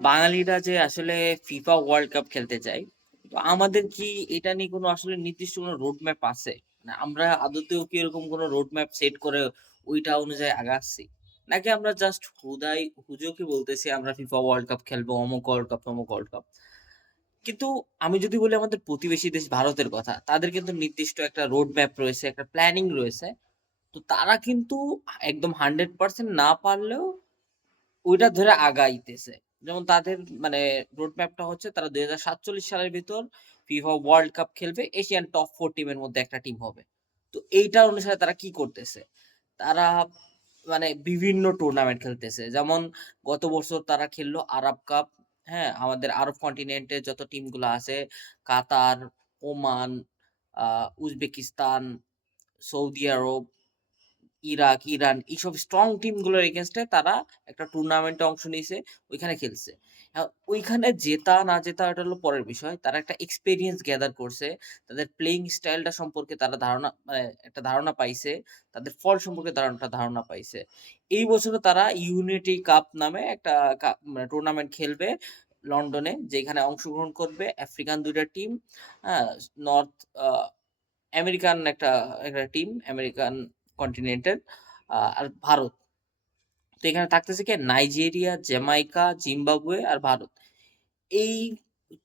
বাঙালিরা যে আসলে ফিফা ওয়ার্ল্ড কাপ খেলতে চায়, তো আমাদের কি এটা নিয়ে কোনো আসলে নির্দিষ্ট কোনো রোড ম্যাপ আছে? না আমরা আদতেও কি এরকম কোনো রোড ম্যাপ সেট করে ওইটা অনুযায়ী আগাচ্ছি? নাকি আমরা জাস্ট হুজুকি বলতেছি আমরা ফিফা ওয়ার্ল্ড কাপ খেলবো, অমুক ওয়ার্ল্ড কাপ, তমুক ওয়ার্ল্ড কাপ। কিন্তু আমি যদি বলি আমাদের প্রতিবেশী দেশ ভারতের কথা, তাদের কিন্তু নির্দিষ্ট একটা রোড ম্যাপ রয়েছে, একটা প্ল্যানিং রয়েছে। তো তারা কিন্তু একদম 100% না পারলেও ওইটা ধরে আগাইতেছে। যেমন তাদের মানে রোড ম্যাপটা হচ্ছে তারা ২০৪৭ সালের ভিতর ফিফা ওয়ার্ল্ড কাপ খেলবে। এশিয়ান টপ 4 টিমের মধ্যে একটা টিম হবে। তো এইটা অনুসারে তারা কি করতেছে? তারা মানে বিভিন্ন টুর্নামেন্ট খেলতেছে। যেমন গত বছর তারা খেললো আরাব কাপ, হ্যাঁ? আমাদের আরব কন্টিনেন্টে যত টিমগুলা আছে কাতার, ওমান, আ উজবেকিস্তান, সৌদি আরব, ইরাক, ইরান এইসব স্ট্রং টিমগুলোর এগেইনস্ট এ তারা একটা টুর্নামেন্টে অংশ নিছে, ওইখানে খেলছে। ওইখানে জেতা না জেতা এটা হলো পরের বিষয়। তারা একটা এক্সপেরিয়েন্স গ্যাদার করছে। তাদের প্লেইং স্টাইলটা সম্পর্কে তারা ধারণা মানে একটা ধারণা পাইছে। তাদের ফল সম্পর্কে ধারণা পাইছে। এই বছরও তারা ইউনিটি কাপ নামে একটা মানে টুর্নামেন্ট খেলবে লন্ডনে, যেখানে অংশগ্রহণ করবে আফ্রিকান ২ টা টিম, হ্যাঁ? নর্থ আ একটা টিম, আমেরিকান কন্টিনেন্টের আর ভারত। তো এখানে থাকতেছে কে? নাইজেরিয়া, জ্যামাইকা, জিম্বাবুয়ে আর ভারত। এই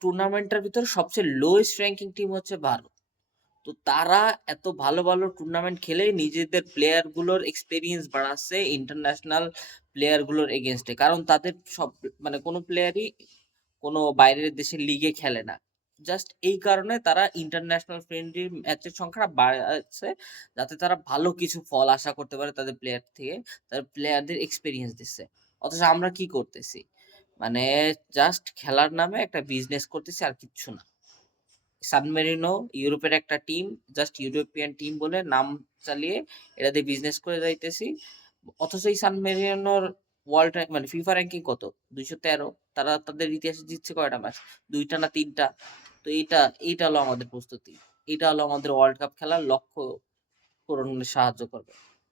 টুর্নামেন্টটার ভিতরে সবচেয়ে লোয়েস্ট র‍্যাংকিং টিম হচ্ছে ভারত। তো তারা এত ভালো টুর্নামেন্ট খেলে নিজেদের প্লেয়ার গুলোর এক্সপেরিয়েন্স বাড়াচ্ছে ইন্টারন্যাশনাল প্লেয়ার গুলোর এগেইনস্ট এ। কারণ তাদের সব মানে কোন প্লেয়ারই কোন বাইরের দেশের লিগে খেলে না। জাস্ট এই কারণে তারা ইন্টারন্যাশনাল ফ্রেন্ডলি ম্যাচের সংখ্যাটা বাড়াচ্ছে, যাতে তারা ভালো কিছু ফল আশা করতে পারে তাদের প্লেয়ার থেকে। তাদের প্লেয়ারদের এক্সপেরিয়েন্স দিচ্ছে। অথচ আমরা কি করতেছি? মানে জাস্ট খেলার নামে একটা বিজনেস করতেছি আর কিচ্ছু না। সান মেরিনো ইউরোপের একটা টিম, জাস্ট ইউরোপিয়ান টিম বলে নাম চালিয়ে এটা দিয়ে বিজনেস করে যাইতেছি। অথচ এই সান মেরিনোর মানে ফিফা র‍্যাংকিং কত? ২১৩। তারা তাদের ইতিহাসে জিতছে কয়টা ম্যাচ? ২ টা না ৩ টা। তো এইটা হলো আমাদের প্রস্তুতি। এইটা হলো আমাদের ওয়ার্ল্ড কাপ খেলার লক্ষ্য পূরণে সাহায্য করবে।